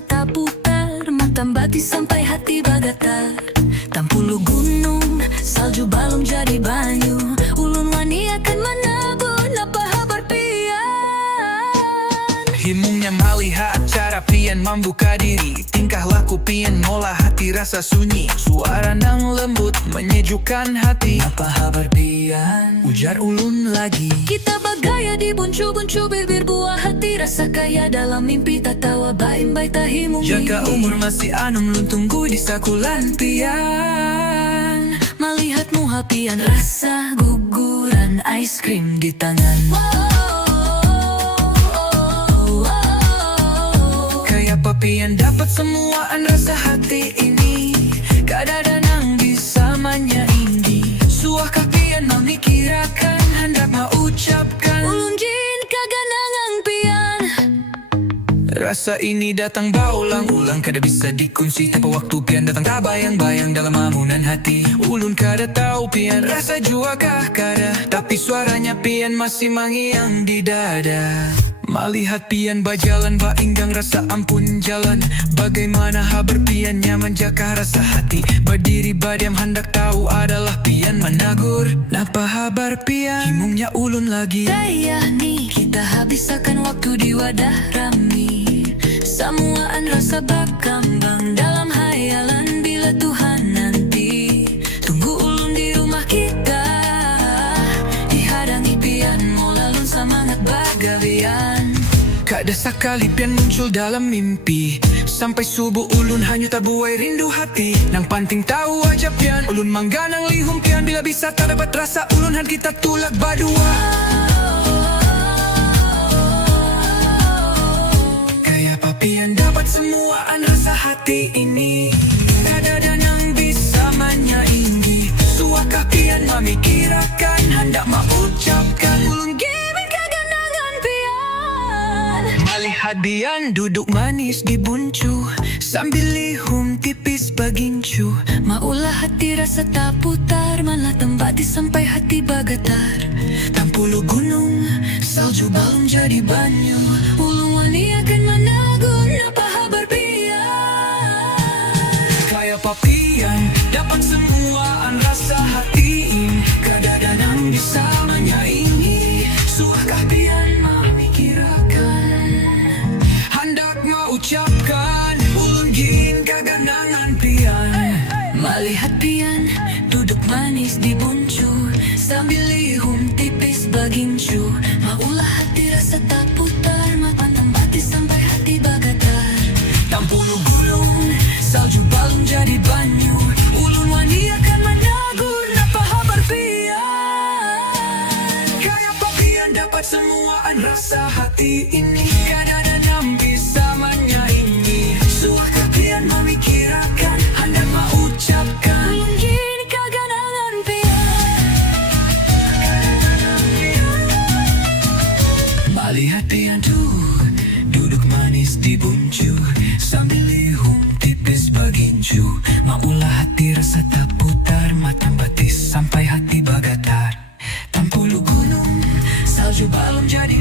rasa tak putar, mata batis sampai hati bagatar. Tampulu gunung, salju balong jadi banyu, ulun wani akan menabur, napa habar pian. Himungnya melihat cara pian membuka diri, tingkah laku pian ngolah hati rasa sunyi. Suara nang lembut menyejukkan hati, Napa habar pian, ujar ulun lagi. kita bagaya di buncu-buncu bibir buah hati, rasa kaya dalam mimpi tak tawa baim baik tak himungi. Jaga umur masih anum lun tunggu di sakulan pian. Melihatmu hapian, rasa guguran ice cream di tangan. Kayak papian dapat semuaan rasa hati ini, kadada nang bisa menyaingi. Suah kapian memikirakan, hendak mengucapkan. Ulun jin kaganangan pian. Rasa ini datang berulang-ulang, kada bisa dikunci. Tanpa waktu pian datang tak bayang-bayang dalam amunan hati. Ulun kada tahu pian rasa jua kah kada, tapi suaranya pian masih mengiang di dada. Melihat pian berjalan bainggang rasa ampun jalan, bagaimana habar pian nyaman jaka rasa hati. Berdiri badiam hendak tahu adalah pian menagur, napa habar pian? Himungnya ulun lagi. Daya nih kita habiskan waktu di wadah rami, samuaan rasa bakambang dalam hayalan. Bila Tuhan nanti tunggu ulun di rumah kita, dihadangi pian mau lalun semangat bagalian. Kada sakali pian muncul dalam mimpi, sampai subuh ulun hanyut tabuai rindu hati. Nang panting tahu aja pian, ulun mangganang lihum pian. Bila bisa tak dapat rasa ulun han kita tulak badua. Kayak papian dapat semuaan rasa hati ini, kadada nang bisa menyaingi. Suakah pian memikirakan, hendak mengucapkan. Ulun gibin kaganangan pian. Melihat pian duduk manis di buncu, sambil lihum tipis bagincu. Maulah hati rasa tak putar, malah tembati sampai hati bagatar. Tampulu gunung, Salju balon jadi banyu, ulun wani akan menagur, napa habar pian. kayak papian dapat semuaan rasa hati ini, kadada nang bisa menyaingi. Suakah pian memikirkan, hendak mengucapkan. Ulun gin kaganangan pian. Melihat pian duduk manis di buncu, sambil lihum tipis bagincu. Maulah hati rasa tak putar, mata tembati sampai hati bagatar. Tampulu gunung, Salju balon jadi banyu, ulun wani akan menagur, napa habar pian. kayak papian dapat semuaan rasa hati ini, kadada nang bisa menyaingi. Suakah pian memikirkan, hendak mengucapkan. Mungkin kaganangan pian. Melihat pian duduk manis di buncu, sambil lihum tipis bagincu. Maulah hati rasa tak putar, mata batis sampai hati bagatar. Tampulu gunung, salju balon jadi